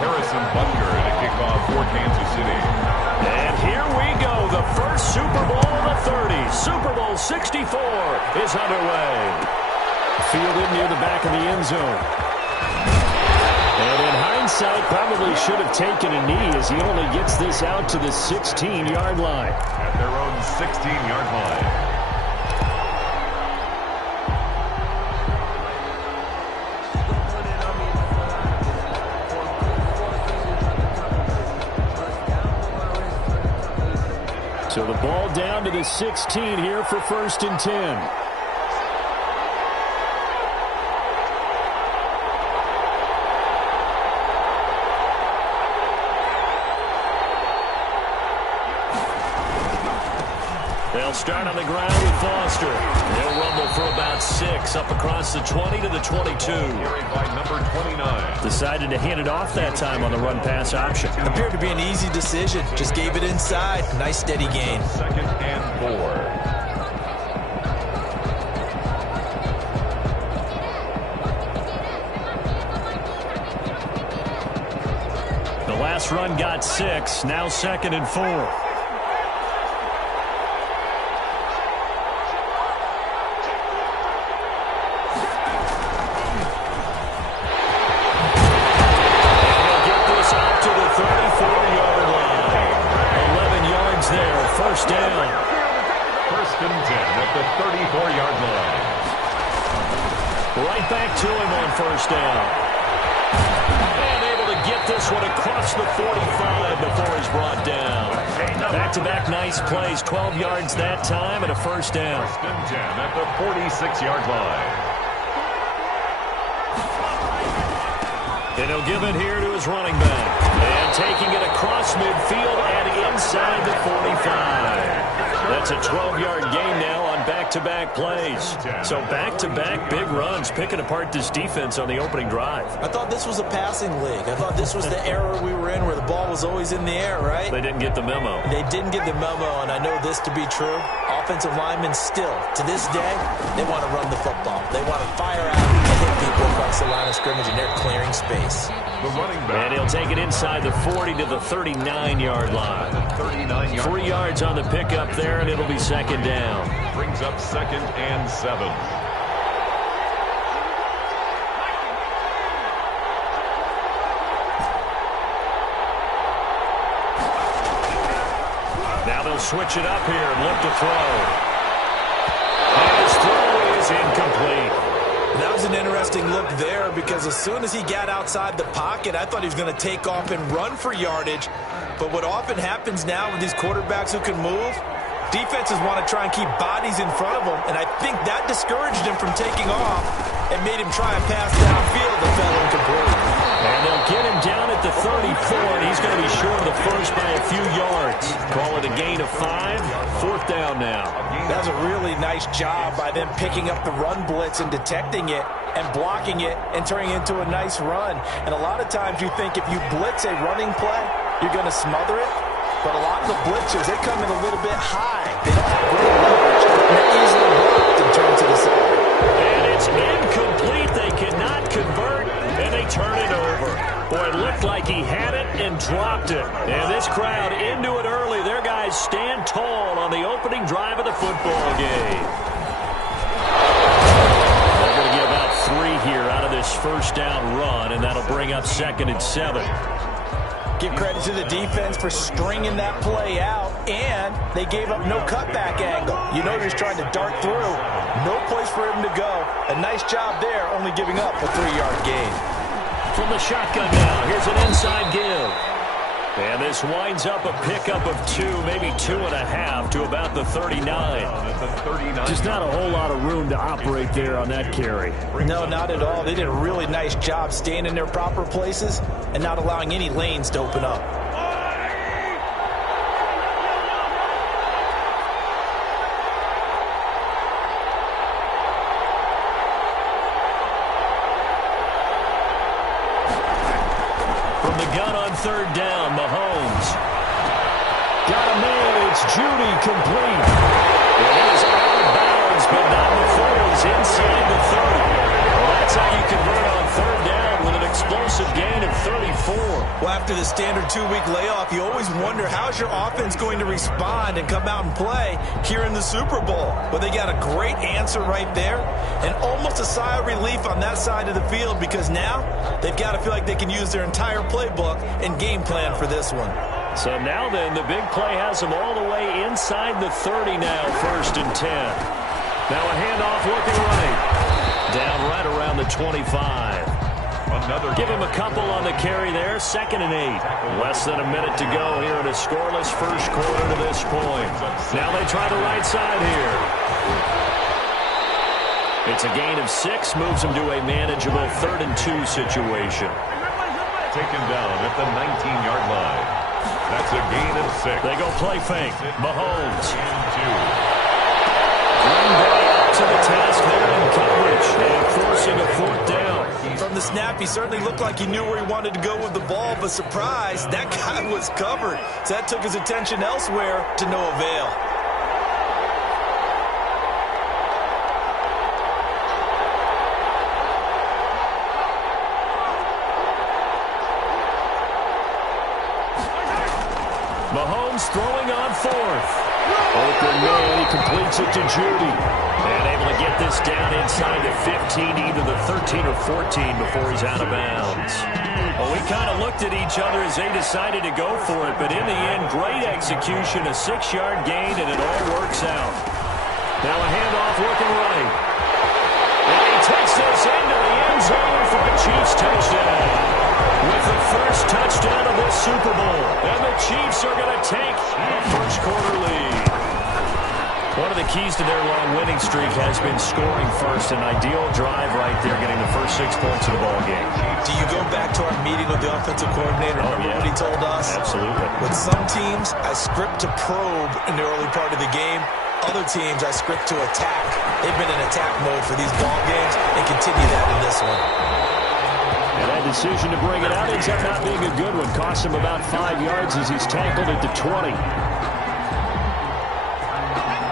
to kick off for Kansas City. And here we go. The first Super Bowl of the 30s. Super Bowl 64 is underway. Fielded near the back of the end zone. And in hindsight, probably should have taken a knee as he only gets this out to the 16-yard line. At their own 16-yard line. So the ball down to the 16 here for 1st and 10. They'll start on the ground with Foster. They'll rumble for about 6 up across the 20 to the 22. Carried by number 29. Decided to hand it off that time on the run-pass option. Appeared to be an easy decision. Just gave it inside. Nice steady gain. 2nd and 4. The last run got 6. Now 2nd and 4. First down. 1st and 10 at the 34-yard line. Right back to him on 1st down. And able to get this one across the 45 before he's brought down. Back-to-back nice plays. 12 yards that time and a 1st down. 1st and 10 at the 46-yard line. And he'll give it here to his running back. And taking it across midfield and inside the 45. That's a 12-yard gain now on back-to-back plays. So back-to-back big runs, picking apart this defense on the opening drive. I thought this was a passing league. I thought this was the era we were in where the ball was always in the air, right? They didn't get the memo. They didn't get the memo, and I know this to be true. Offensive linemen still, to this day, they want to run the football. They want to fire out and hit people across the line of scrimmage, and they're clearing space. The running back. And he'll take it inside the 40 to the 39-yard line. 39 3 yards on the pickup there, and it'll be 2nd down. Brings up 2nd and 7. Now they'll switch it up here and look to throw. And his throw is incomplete. That was an interesting look there because as soon as he got outside the pocket, I thought he was going to take off and run for yardage. But what often happens now with these quarterbacks who can move, defenses want to try and keep bodies in front of them, and I think that discouraged him from taking off and made him try a pass downfield that fell incomplete. And they'll get him down at the 34, and he's going to be short of the first by a few yards. Call it a gain of 5. 4th down now. That was a really nice job by them picking up the run blitz and detecting it and blocking it and turning it into a nice run. And a lot of times you think if you blitz a running play, you're going to smother it. But a lot of the blitzers, they come in a little bit high. They don't have great leverage. They're easily blocked and turned to the side. And it's incomplete. They cannot convert, and they turn it over. Boy, it looked like he had it and dropped it. And this crowd into it early. Their guys stand tall on the opening drive of the football game. They're going to get about 3 here out of this 1st down run, and that'll bring up 2nd and 7. Give credit to the defense for stringing that play out, and they gave up no cutback angle. You know he's trying to dart through. No place for him to go. A nice job there, only giving up a 3-yard gain. From the shotgun now, here's an inside give. And this winds up a pickup of 2, maybe 2.5 to about the 39. Just not a whole lot of room to operate there on that carry. No, not at all. They did a really nice job staying in their proper places and not allowing any lanes to open up. From the gun on 3rd down, Mahomes. Got a man, it's Judy complete. It is out of bounds, but not before he's inside the 30. Well, that's how you convert on 3rd down with an explosive impressive gain of 34. Well, after the standard 2-week layoff, you always wonder how's your offense going to respond and come out and play here in the Super Bowl. Well, they got a great answer right there and almost a sigh of relief on that side of the field because now they've got to feel like they can use their entire playbook and game plan for this one. So now then, the big play has them all the way inside the 30 now, 1st and 10. Now a handoff looking right. Down right around the 25. Give him a couple on the carry there, 2nd and 8. Less than a minute to go here in a scoreless first quarter to this point. Now they try the right side here. It's a gain of 6, moves them to a manageable 3rd and 2 situation. Taken down at the 19-yard line. That's a gain of 6. They go play fake. Mahomes. Green Bay up to the task there in coverage and forcing a 4th down. From the snap, he certainly looked like he knew where he wanted to go with the ball, but surprise, that guy was covered. So that took his attention elsewhere to no avail. Mahomes throwing on 4th. Open man, he completes it to Judy. And able to get this down inside the 15, either the 13 or 14 before he's out of bounds. Well, we kind of looked at each other as they decided to go for it, but in the end, great execution, a 6-yard gain, and it all works out. Now a handoff looking right. And he takes this into the end zone for a Chiefs touchdown. With the first touchdown of this Super Bowl. And the Chiefs are going to take a first quarter lead. One of the keys to their long winning streak has been scoring first. An ideal drive right there, getting the first 6 points of the ball game. Do you go back to our meeting with the offensive coordinator? Remember what he told us? Absolutely. With some teams, I script to probe in the early part of the game. Other teams, I script to attack. They've been in attack mode for these ball games and continue that in this one. And that decision to bring it out ends up not being a good one. Costs him about 5 yards as he's tackled at the 20.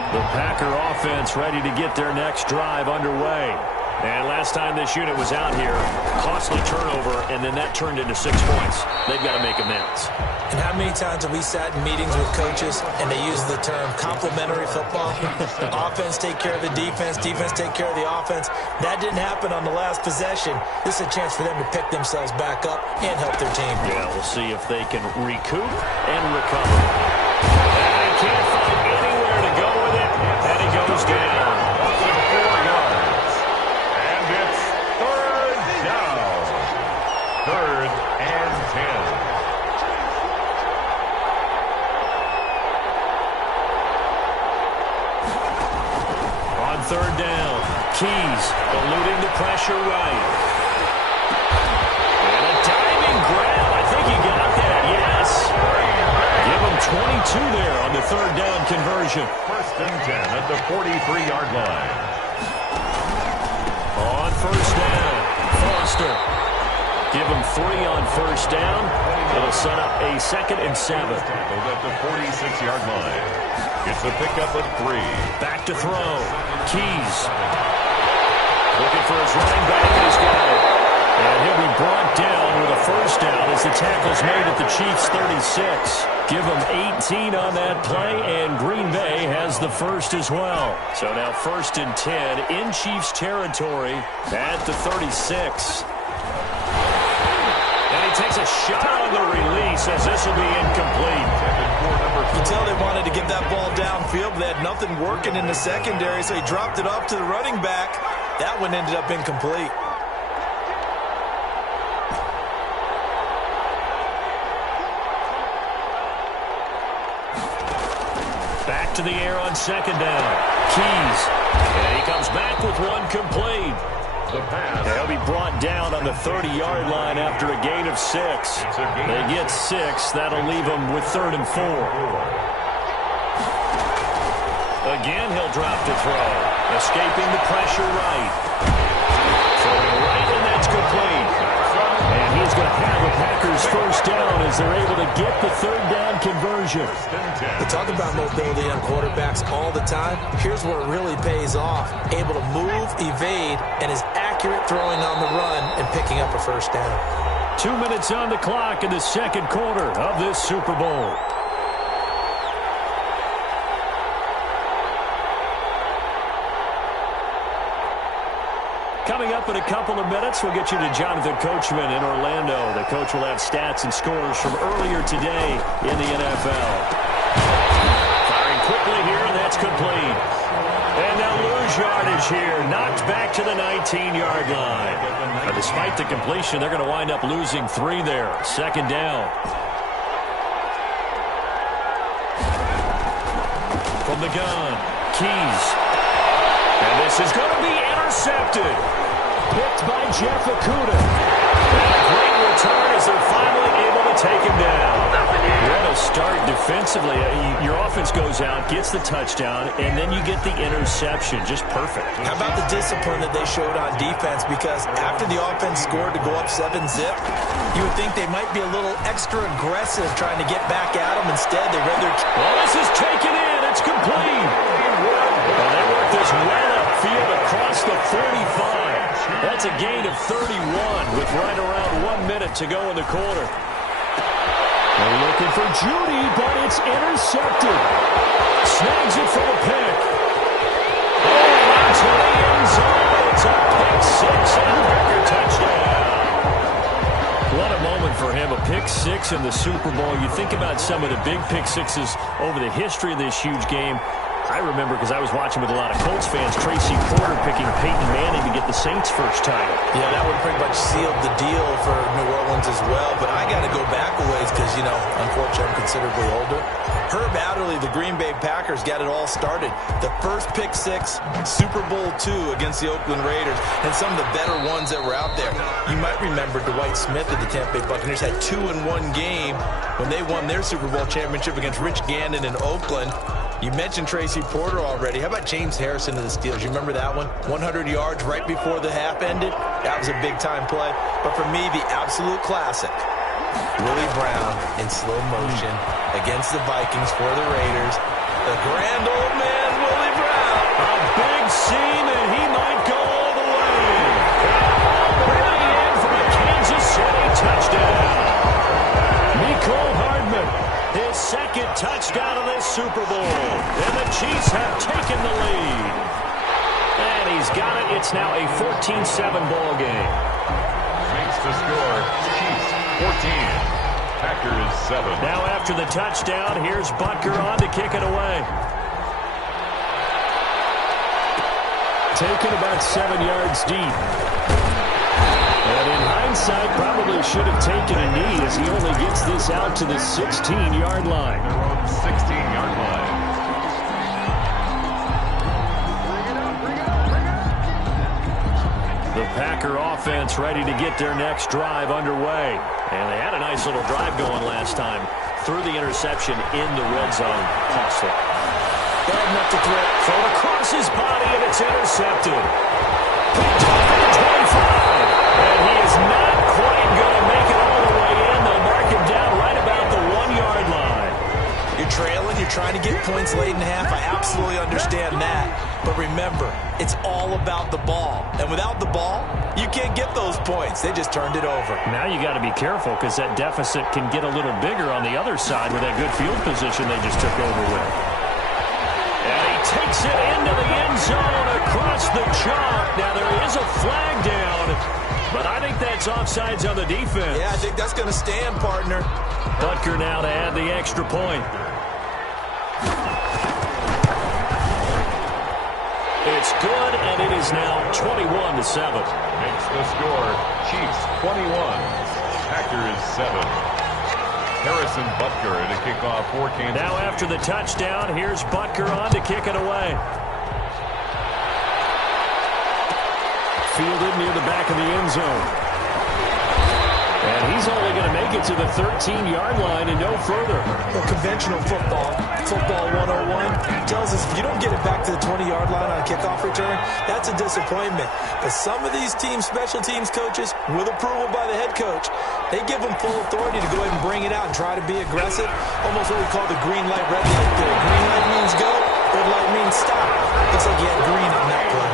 The Packer offense ready to get their next drive underway. And last time this unit was out here, costly turnover, and then that turned into 6 points. They've got to make amends. And how many times have we sat in meetings with coaches and they use the term complementary football? Offense take care of the defense, defense take care of the offense. That didn't happen on the last possession. This is a chance for them to pick themselves back up and help their team. Yeah, we'll see if they can recoup and recover. And he can't find anywhere to go with it, and he goes down. 4 yards. And it's 3rd down. 3rd and 10. On 3rd down, Keys eluding the pressure right. And a diving grab. I think he got that, yes. Give him 22 there on the 3rd down conversion. 1st and 10 at the 43-yard line. On 1st down, Foster. Give him 3 on 1st down. It'll set up a 2nd and 7. Tackled at the 46-yard line. It's a pickup of 3. Back to throw. Keys. Looking for his running back, and he's got it. And he'll be brought down with a 1st down as the tackle's made at the Chiefs' 36. Give him 18 on that play, and Green Bay has the 1st as well. So now 1st and 10 in Chiefs territory at the 36. And he takes a shot on the release as this will be incomplete. You tell they wanted to get that ball downfield, but they had nothing working in the secondary, so he dropped it off to the running back. That one ended up incomplete. Back to the air on 2nd down. Keys. And he comes back with one complete. The pass. They'll be brought down on the 30-yard line after a gain of 6. They get 6. That'll leave them with 3rd and 4. Again, he'll drop to throw. Escaping the pressure right. Throwing right, and that's complete. And he's going to have the Packers 1st down as they're able to get the third down conversion. We talk about mobility on quarterbacks all the time. Here's where it really pays off. Able to move, evade, and is accurate throwing on the run and picking up a first down. 2 minutes on the clock in the second quarter of this Super Bowl. Coming up in a couple of minutes, we'll get you to Jonathan Coachman in Orlando. The coach will have stats and scores from earlier today in the NFL. Firing quickly here, and that's complete. And they'll lose yardage here. Knocked back to the 19-yard line. But despite the completion, they're going to wind up losing 3 there. Second down. From the gun, Keys. And this is going to be intercepted. Picked by Jeff Okudah. And a great return as they're finally able to take him down. What a start defensively. Your offense goes out, gets the touchdown, and then you get the interception. Just perfect. How about the discipline that they showed on defense? Because after the offense scored to go up 7-zip, you would think they might be a little extra aggressive trying to get back at them. Instead, they read their... Well, this is taken in. It's complete. Well, they work this well upfield across the 45. That's a gain of 31 with right around 1 minute to go in the quarter. They're looking for Judy, but it's intercepted. Snags it for a pick. Oh, into the end zone. It's a pick six and a record touchdown. What a moment for him. A pick six in the Super Bowl. You think about some of the big pick sixes over the history of this huge game. I remember because I was watching with a lot of Colts fans, Tracy Porter picking Peyton Manning to get the Saints' first title. Yeah, that would pretty much sealed the deal for New Orleans as well. But I got to go back a ways because, you know, unfortunately I'm considerably older. Herb Adderley, the Green Bay Packers, got it all started. The first pick six, Super Bowl II against the Oakland Raiders, and some of the better ones that were out there. You might remember Dwight Smith of the Tampa Bay Buccaneers had 2-in-1 game when they won their Super Bowl championship against Rich Gannon in Oakland. You mentioned Tracy Porter already. How about James Harrison of the Steelers? You remember that one? 100 yards right before the half ended? That was a big-time play. But for me, the absolute classic, Willie Brown in slow motion against the Vikings for the Raiders. The grand old man, Willie Brown. A big seam, and he might go all the way. All the way in for a Kansas City touchdown. Mecole Hardman. His second touchdown of this Super Bowl. And the Chiefs have taken the lead. And he's got it. It's now a 14-7 ball game. Makes the score. Chiefs 14. Packers 7. Now after the touchdown, here's Butker on to kick it away. Taken about 7 yards deep. And in hindsight, probably should have taken a knee as he only gets this out to the 16-yard line. 16-yard line. The Packer offense ready to get their next drive underway. And they had a nice little drive going last time. Through the interception in the red zone. Costly. Bad enough to throw. Throw across his body, and it's intercepted. Picked off at the 25. And he is not quite going to make it all the way in. They'll mark him down right about the 1-yard line. You're trailing, you're trying to get points late in half. I absolutely understand that. But remember, it's all about the ball. And without the ball, you can't get those points. They just turned it over. Now you got to be careful because that deficit can get a little bigger on the other side with that good field position they just took over with. And he takes it into the end zone across the chalk. Now there is a flag down, but I think that's offsides on the defense. Yeah, I think that's going to stand, partner. Butker now to add the extra point. It's good, and it is now 21-7. Makes the score. Chiefs 21. Packers 7. Harrison Butker to kick off for Kansas. Now after the touchdown, here's Butker on to kick it away. Fielded near the back of the end zone. And he's only going to make it to the 13-yard line and no further. Well, conventional football 101, tells us if you don't get it back to the 20-yard line on a kickoff return, that's a disappointment. But some of these special teams coaches, with approval by the head coach, they give them full authority to go ahead and bring it out and try to be aggressive. Almost what we call the green light, red light there. Green light means go, red light means stop. Looks like you had green on that play.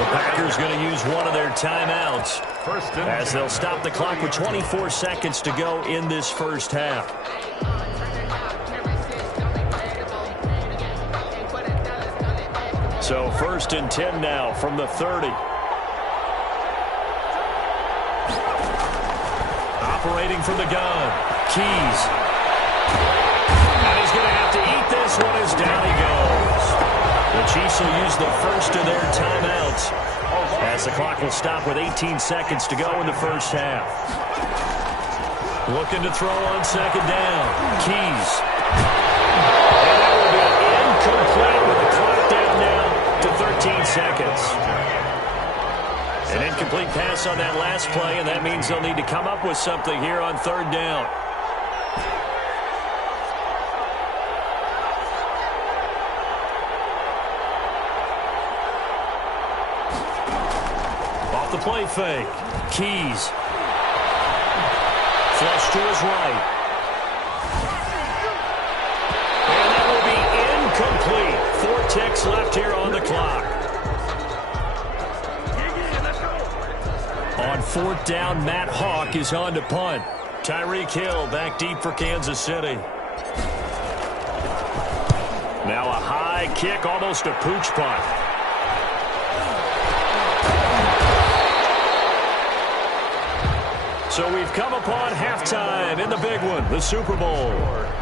The Packers going to use one of their timeouts as they'll stop the clock with 24 seconds to go in this first half. So 1st and 10 now from the 30. Operating from the gun. Keys. And he's going to have to eat this one as down he goes. The Chiefs will use the first of their timeouts as the clock will stop with 18 seconds to go in the first half. Looking to throw on 2nd down. Keys. And that will be incomplete with the clock down now to 13 seconds. An incomplete pass on that last play, and that means they'll need to come up with something here on 3rd down. Off the play fake. Keys. Flush to his right. And that will be incomplete. 4 ticks left here on the clock. On 4th down, Matt Hawk is on to punt. Tyreek Hill back deep for Kansas City. Now a high kick, almost a pooch punt. So we've come upon halftime in the big one, the Super Bowl.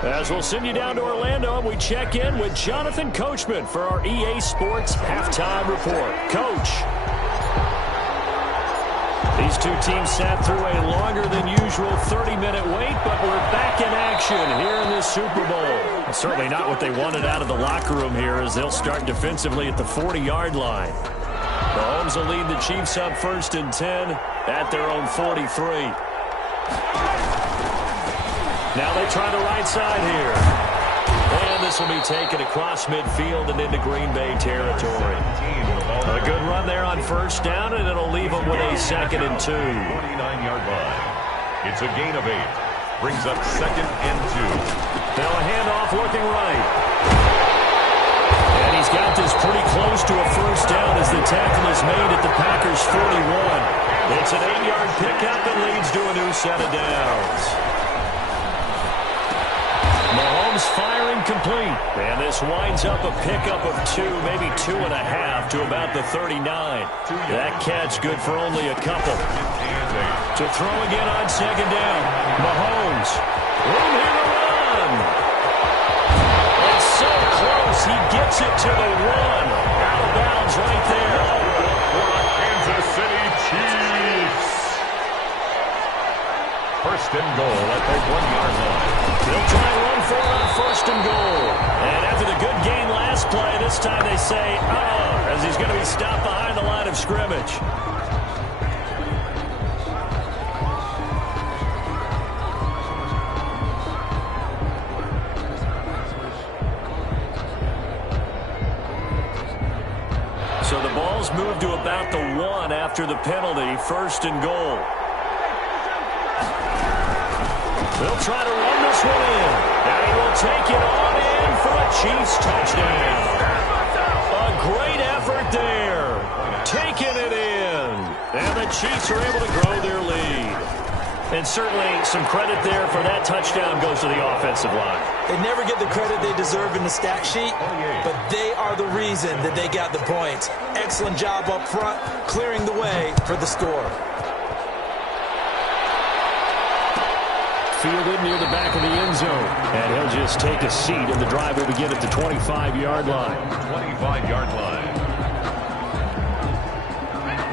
As we'll send you down to Orlando, and we check in with Jonathan Coachman for our EA Sports Halftime Report. Coach. These two teams sat through a longer than usual 30-minute wait, but we're back in action here in this Super Bowl. Certainly not what they wanted out of the locker room here as they'll start defensively at the 40-yard line. Mahomes will lead the Chiefs up 1st and 10 at their own 43. Now they try the right side here. And this will be taken across midfield and into Green Bay territory. A good run there on 1st down, and it'll leave them with a 2nd and 2. 49-yard line. It's a gain of 8. Brings up 2nd and 2. Now a handoff looking right. And he's got this pretty close to a 1st down as the tackle is made at the Packers' 41. It's an 8-yard pickup and leads to a new set of downs. Mahomes firing complete. And this winds up a pickup of 2, maybe 2.5 to about the 39. That catch good for only a couple. To throw again on 2nd down. Mahomes. Room here to run. It's so close. He gets it to the 1. Out of bounds right there. For the Kansas City Chiefs. 1st and goal at the 1-yard line. They'll try and run for it on 1st and goal. And after the good gain last play, this time they say, as he's going to be stopped behind the line of scrimmage. So the ball's moved to about the 1 after the penalty, 1st and goal. They'll try to run this one in. And he will take it on in for a Chiefs touchdown. A great effort there. Taking it in. And the Chiefs are able to grow their lead. And certainly some credit there for that touchdown goes to the offensive line. They never get the credit they deserve in the stat sheet, but they are the reason that they got the points. Excellent job up front, clearing the way for the score. Fielded near the back of the end zone. And he'll just take a seat, and the drive will begin at the 25-yard line. 25-yard line.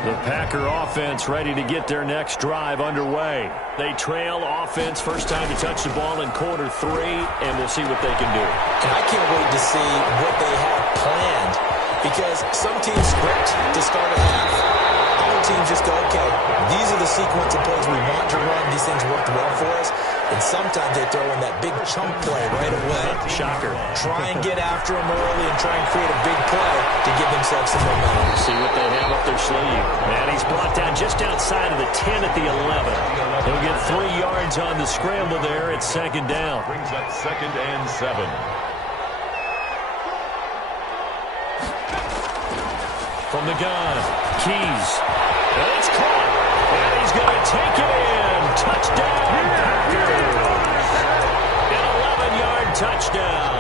The Packer offense ready to get their next drive underway. They trail offense, first time to touch the ball in quarter 3, and we'll see what they can do. And I can't wait to see what they have planned, because some teams script to start a half. Other teams just go, okay, these are the sequence of plays we want to run. These things worked well for us. And sometimes they throw in that big chunk play right away. Shocker. Try and get after them early and try and create a big play to give themselves some momentum. See what they have up their sleeve. And he's brought down just outside of the 10 at the 11. He'll get 3 yards on the scramble there. It's second down. Brings up 2nd and 7. From the gun, Keys. And it's caught. And he's going to take it in. Touchdown, Packers. An 11-yard touchdown.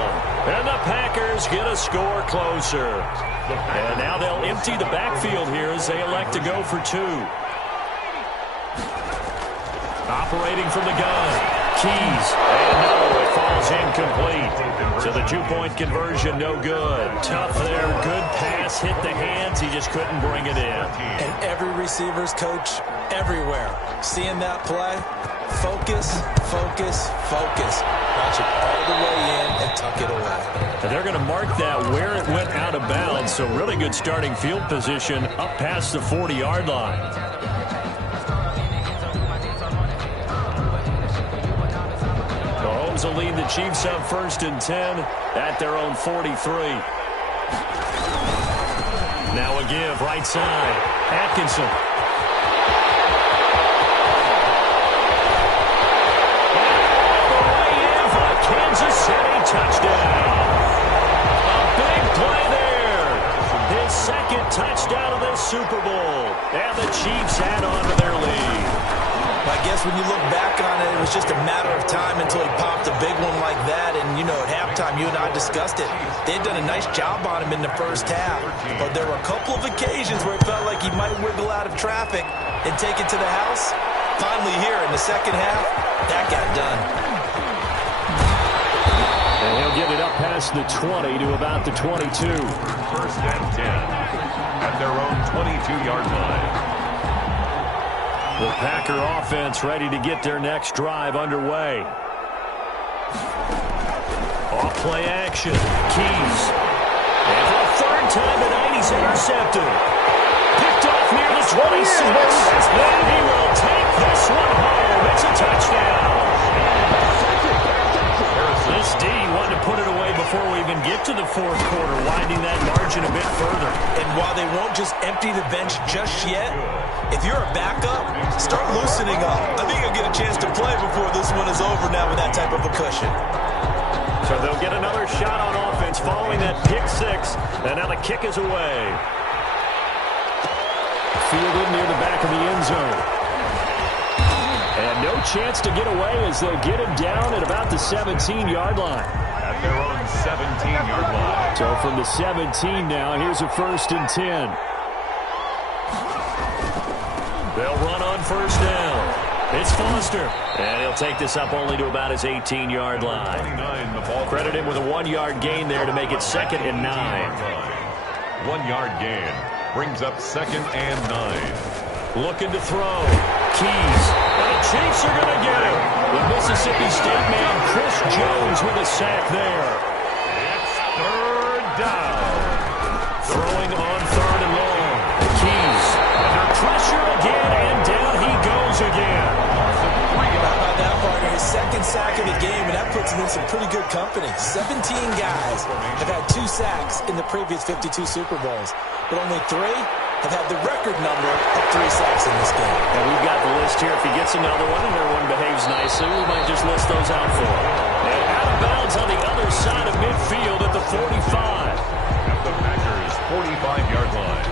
And the Packers get a score closer. And now they'll empty the backfield here as they elect to go for 2. Operating from the gun, Keys. And no, it falls incomplete. So the 2-point conversion, no good. Tough there, good pass, hit the hands. He just couldn't bring it in. And every receiver's coach everywhere, seeing that play, focus, focus, focus. Watch it all the way in and tuck it away. And they're going to mark that where it went out of bounds, so really good starting field position up past the 40-yard line. Mahomes will lead the Chiefs up 1st and 10 at their own 43. Now a give, right side, Atkinson. Kansas City touchdown. A big play there. His 2nd touchdown of this Super Bowl. And the Chiefs add on to their lead. I guess when you look back on it, it was just a matter of time until he popped a big one like that. And, you know, at halftime, you and I discussed it. They'd done a nice job on him in the first half. But there were a couple of occasions where it felt like he might wiggle out of traffic and take it to the house. Finally here in the second half, that got done. And he'll get it up past the 20 to about the 22. 1st and 10 at their own 22-yard line. The Packer offense ready to get their next drive underway. Off play action. Keys. And for the 3rd time tonight, he's intercepted. Picked off near the 26. And he will take this one home. It's a touchdown. This D wanted to put it away before we even get to the 4th quarter, widening that margin a bit further. And while they won't just empty the bench just yet, if you're a backup, start loosening up. I think you'll get a chance to play before this one is over now with that type of a cushion. So they'll get another shot on offense following that pick 6, and now the kick is away. Fielded near the back of the end zone. And no chance to get away as they'll get him down at about the 17-yard line. At their own 17-yard line. So from the 17 now, here's a 1st and 10. They'll run on 1st down. It's Foster. And he'll take this up only to about his 18-yard line. Credit him with a 1-yard gain there to make it 2nd and 9. 1-yard gain brings up 2nd and 9. Looking to throw. Keys. And the Chiefs are going to get him. The Mississippi State man, Chris Jones, with a sack there. It's 3rd down. Throwing on 3rd and long. Keys. Under pressure again, and down he goes again. How about that, partner? His 2nd sack of the game, and that puts him in some pretty good company. 17 guys have had 2 sacks in the previous 52 Super Bowls, but only 3 have had the record number of 3 sacks in this game. And we've got the list here. If he gets another one and everyone behaves nicely, we might just list those out for him. And out of bounds on the other side of midfield at the 45. At the Packers' 45-yard line.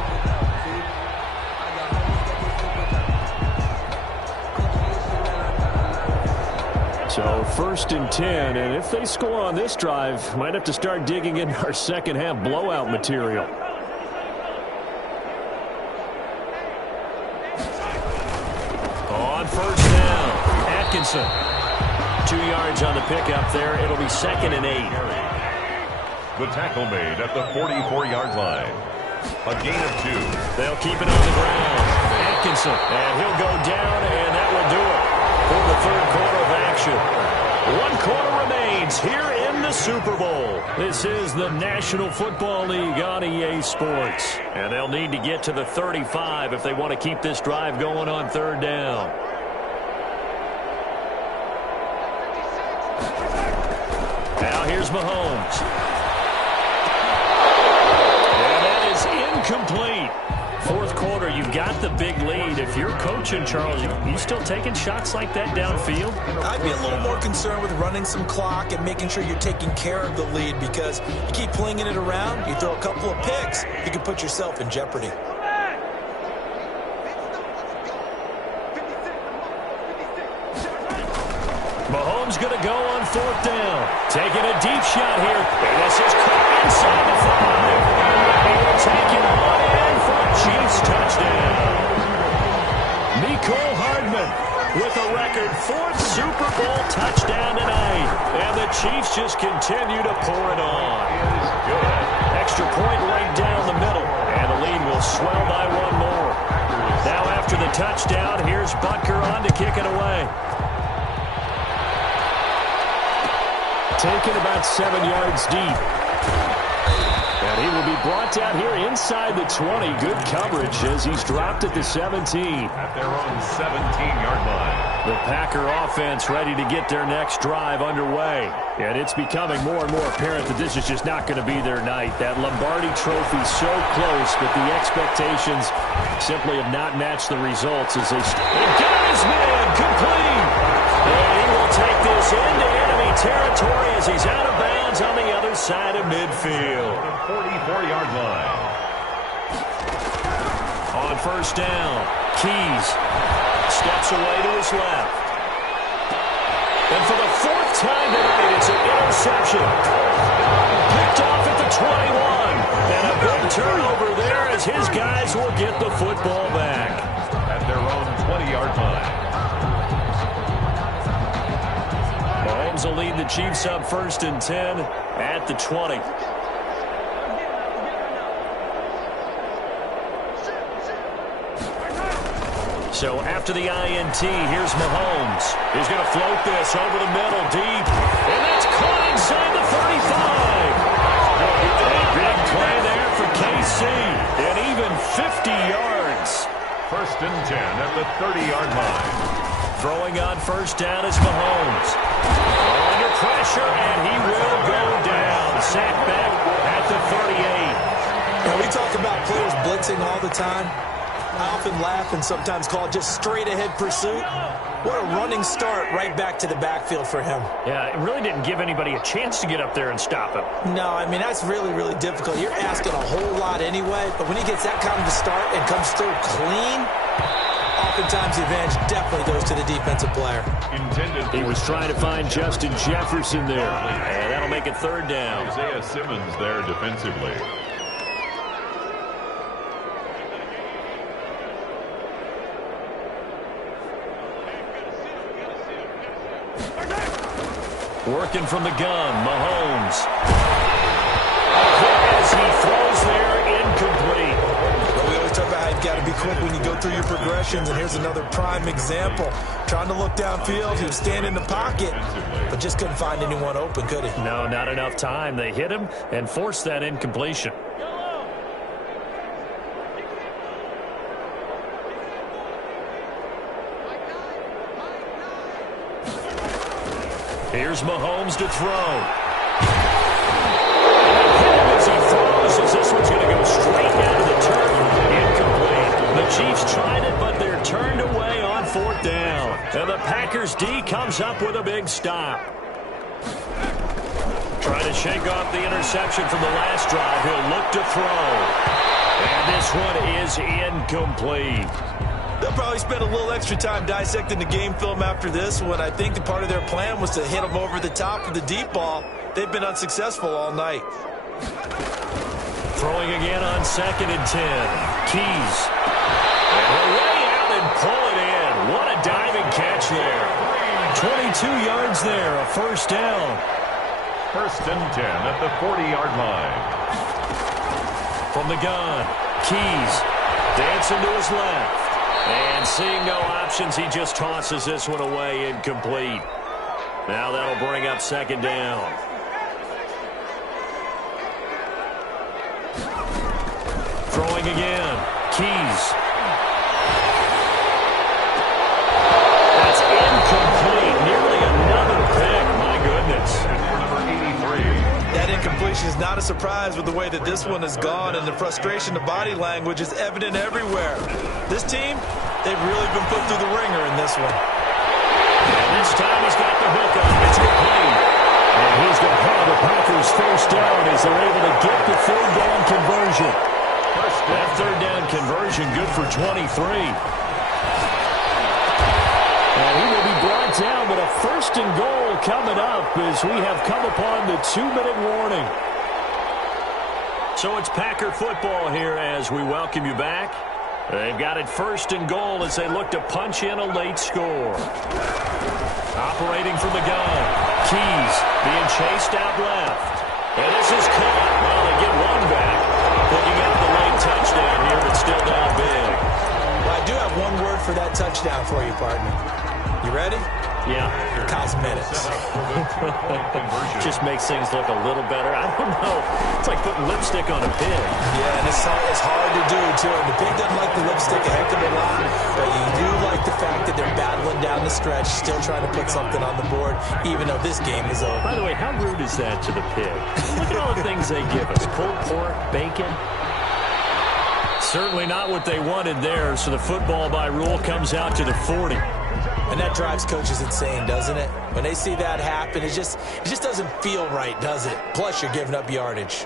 So 1st and 10, and if they score on this drive, might have to start digging in our second half blowout material. On 1st down, Atkinson. 2 yards on the pickup there. It'll be 2nd and 8. The tackle made at the 44-yard line. A gain of 2. They'll keep it on the ground. Atkinson, and he'll go down, and that will do it for the 3rd quarter of action. 1 quarter remains here in the the Super Bowl. This is the National Football League on EA Sports. And they'll need to get to the 35 if they want to keep this drive going on third down. Now here's Mahomes. And that is incomplete. Fourth quarter, you've got the big lead. If you're coaching, Charles, you still taking shots like that downfield? I'd be a little more concerned with running some clock and making sure you're taking care of the lead, because you keep flinging it around, you throw a couple of picks, you can put yourself in jeopardy. Mahomes going to go on fourth down. Taking a deep shot here. And this is caught inside the 5. He will take it on in for a Chiefs touchdown. Nicole Hardman with a record 4th Super Bowl touchdown tonight. And the Chiefs just continue to pour it on. Good. Extra point right down the middle. And the lead will swell by one more. Now after the touchdown, here's Butker on to kick it away. Taken about 7 yards deep. And he will be brought down here inside the 20. Good coverage as he's dropped at the 17. At their own 17-yard line. The Packer offense ready to get their next drive underway. And it's becoming more and more apparent that this is just not going to be their night. That Lombardi trophy so close, but the expectations simply have not matched the results as they... He got his man complete! And he will take this into enemy territory as he's out of bounds on the other side of midfield. The 44-yard line. On first down, Keys steps away to his left. And for the 4th time tonight, it's an interception. Picked off at the 21. And a big turnover there as his guys will get the football back. At their own 20-yard line. Mahomes will lead the Chiefs up 1st and 10 at the 20. So after the INT, here's Mahomes. He's going to float this over the middle deep. And that's caught inside the 35. A big play there for KC. And even 50 yards. 1st and 10 at the 30-yard line. Throwing on first down is Mahomes. Under pressure, and he will go down. Sacked back at the 38. Now, we talk about players blitzing all the time. I often laugh and sometimes call it just straight-ahead pursuit. What a running start right back to the backfield for him. Yeah, it really didn't give anybody a chance to get up there and stop him. No, I mean, that's really, really difficult. You're asking a whole lot anyway, but when he gets that kind of a start and comes through clean, oftentimes the advantage definitely goes to the defensive player. He was trying to find Justin Jefferson there, and that'll make it 3rd down. Isaiah Simmons there defensively. Working from the gun, Mahomes. As he throws there, incomplete. Well, we always talk about how you've got to be quick when you go through your progressions, and here's another prime example. Trying to look downfield, he was standing in the pocket, but just couldn't find anyone open, could he? No, not enough time. They hit him and forced that incompletion. Here's Mahomes to throw. As he throws, as this one's going to go straight down to the turf. Incomplete. The Chiefs tried it, but they're turned away on 4th down. And the Packers D comes up with a big stop. Trying to shake off the interception from the last drive. He'll look to throw. And this one is incomplete. They'll probably spend a little extra time dissecting the game film after this one. I think the part of their plan was to hit them over the top of the deep ball. They've been unsuccessful all night. Throwing again on 2nd and 10. Keys. And he'll lay out and pull it in. What a diving catch there. 22 yards there, a 1st down. 1st and 10 at the 40-yard line. From the gun, Keys dancing to his left. And seeing no options, he just tosses this one away incomplete. Now that'll bring up 2nd down. Throwing again. Keys. That's incomplete. Nearly another pick. My goodness. For number 83. That incompletion is not a surprise with the way that this one has gone, and the frustration, the body language is evident everywhere. This team, they've really been put through the ringer in this one. And this time he's got the hook on. It's complete. And he's going to have the Packers first down as they're able to get the third down conversion. That third down conversion good for 23. And he will be brought down, but a first and goal coming up as we have come upon the 2-minute warning. So it's Packer football here as we welcome you back. They've got it first and goal as they look to punch in a late score. Operating from the gun. Keys being chased out left. And this is caught. Well, they get one back. Picking up the late touchdown here, but still down big. Well, I do have one word for that touchdown for you, partner. You ready? Yeah. Cosmetics. Just makes things look a little better. I don't know. It's like putting lipstick on a pig. Yeah, and it's hard to do, too. And the pig doesn't like the lipstick a heck of a lot, but you do like the fact that they're battling down the stretch, still trying to put something on the board, even though this game is over. By the way, how rude is that to the pig? Look at all the things they give us. Pulled pork, bacon. Certainly not what they wanted there, so the football by rule comes out to the 40. And that drives coaches insane, doesn't it? When they see that happen, it just doesn't feel right, does it? Plus, you're giving up yardage.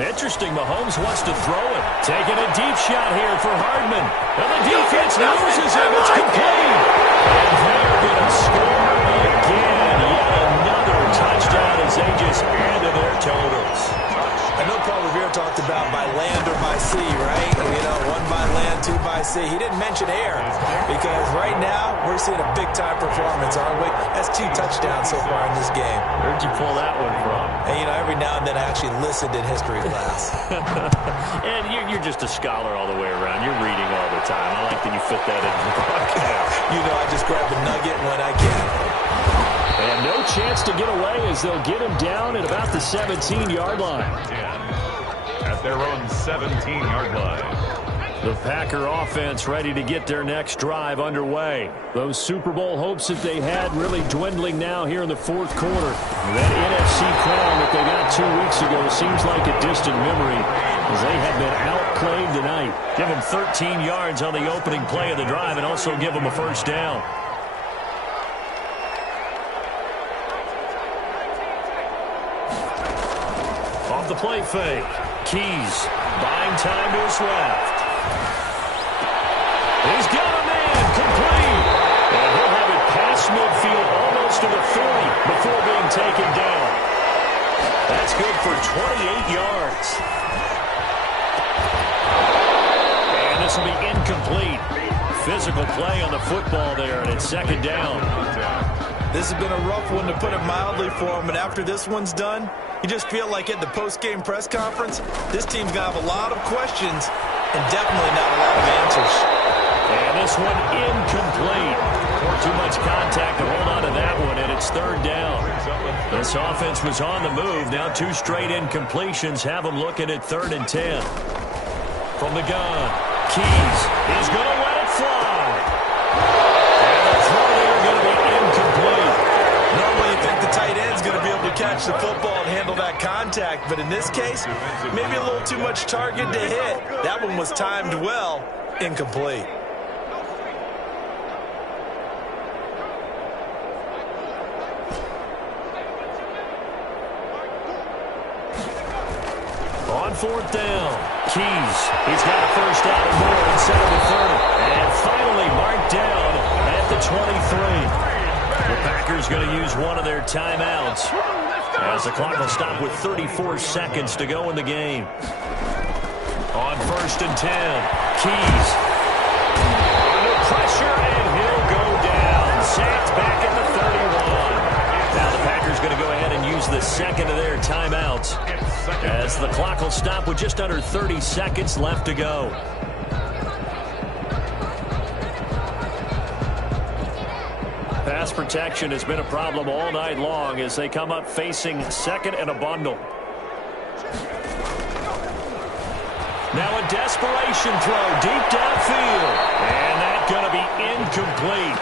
Interesting, Mahomes wants to throw it. Taking a deep shot here for Hardman. And the defense loses him. It's complete. And they're going to score again. Yet another touchdown as they just add to their totals. I know Paul Revere talked about by land or by sea, right? You know, one by land, two by sea. He didn't mention air because right now we're seeing a big-time performance, aren't we? That's 2 touchdowns so far in this game. Where'd you pull that one from? And, you know, every now and then I actually listened in history class. And you're just a scholar all the way around. You're reading all the time. I like that you fit that in the broadcast. You know, I just grab a nugget when I can. And no chance to get away as they'll get him down at about the 17-yard line. At their own 17-yard line. The Packer offense ready to get their next drive underway. Those Super Bowl hopes that they had really dwindling now here in the fourth quarter. That NFC crown that they got 2 weeks ago seems like a distant memory as they have been outplayed tonight. Give them 13 yards on the opening play of the drive and also give them a first down. Off the play fake. Keys buying time to his left. He's got a man complete. And he'll have it past midfield almost to the 40 before being taken down. That's good for 28 yards. And this will be incomplete. Physical play on the football there, and it's second down. This has been a rough one, to put it mildly, for him. And after this one's done, you just feel like at the post-game press conference, this team's going to have a lot of questions and definitely not a lot of answers. And this one incomplete. Too much contact to hold on to that one, and it's third down. This offense was on the move. Now 2 straight incompletions have them looking at 3rd and 10. From the gun, Keys is going to let it fly. And the throw there going to be incomplete. Normally you think the tight end's going to be able to catch the football and handle that contact, but in this case, maybe a little too much target to hit. That one was timed well, incomplete. On 4th down, Keys. He's got a first down and more inside the 30. And finally marked down at the 23. The Packers going to use one of their timeouts as the clock will stop with 34 seconds to go in the game. On 1st and 10, Keys. Under pressure, and he'll go down. Sacked back at the 31. Now the Packers going to go ahead and use the the second of their timeouts, as the clock will stop with just under 30 seconds left to go. Pass protection has been a problem all night long as they come up facing second and a bundle. Now a desperation throw deep downfield. And that's going to be incomplete.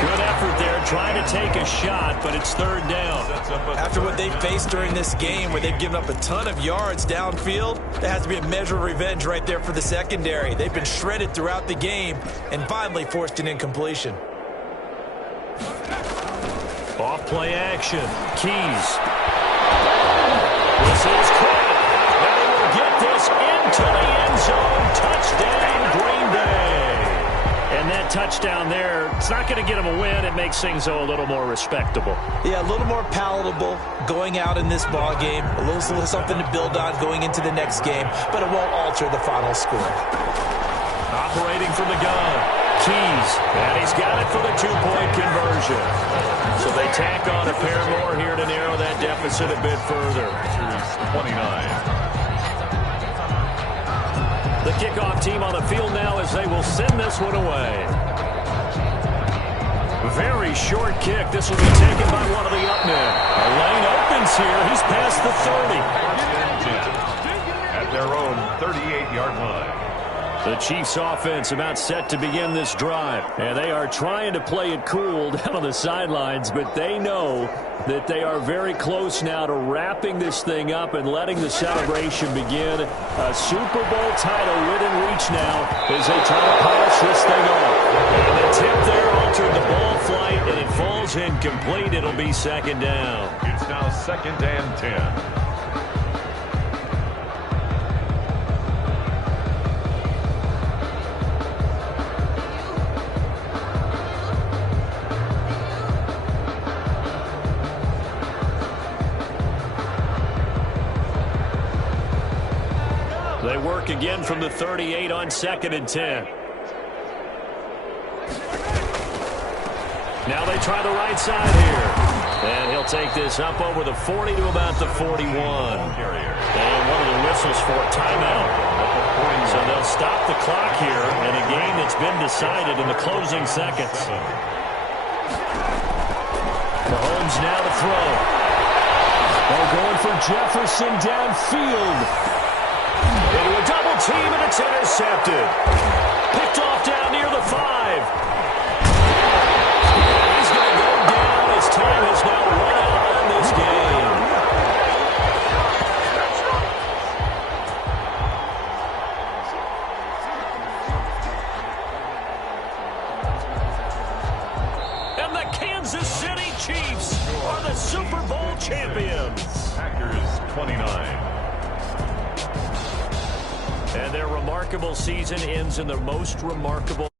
Good effort there trying to take a shot, but it's third down. After what they faced during this game where they've given up a ton of yards downfield, there has to be a measure of revenge right there for the secondary. They've been shredded throughout the game and finally forced an incompletion. Off play action. Keys. This is quick. And they will get this into the end zone. Touchdown, Green Bay. And that touchdown there, it's not going to get them a win. It makes things, though, a little more respectable. Yeah, a little more palatable going out in this ball game. A little something to build on going into the next game, but it won't alter the final score. Operating from the gun. Keys. And he's got it for the two-point conversion. So they tack on a pair more here to narrow that deficit a bit further. 29. The kickoff team on the field now as they will send this one away. Very short kick. This will be taken by one of the up men. A lane opens here. He's past the 30. At their own 38-yard line. The Chiefs offense about set to begin this drive. And they are trying to play it cool down on the sidelines, but they know that they are very close now to wrapping this thing up and letting the celebration begin. A Super Bowl title within reach now as they try to polish this thing off. And the tip there altered the ball flight, and it falls incomplete. It'll be second down. It's now 2nd and 10. They work again from the 38 on 2nd and 10. Now they try the right side here. And he'll take this up over the 40 to about the 41. And one of the whistles for a timeout. So they'll stop the clock here in a game that's been decided in the closing seconds. Mahomes now to throw. They're going for Jefferson downfield. Into a double team, and it's intercepted. Picked off down near the 5. He's going to go down. His time has now run out on this game. And the Kansas City Chiefs are the Super Bowl champions. Packers 29. And their remarkable season ends in the most remarkable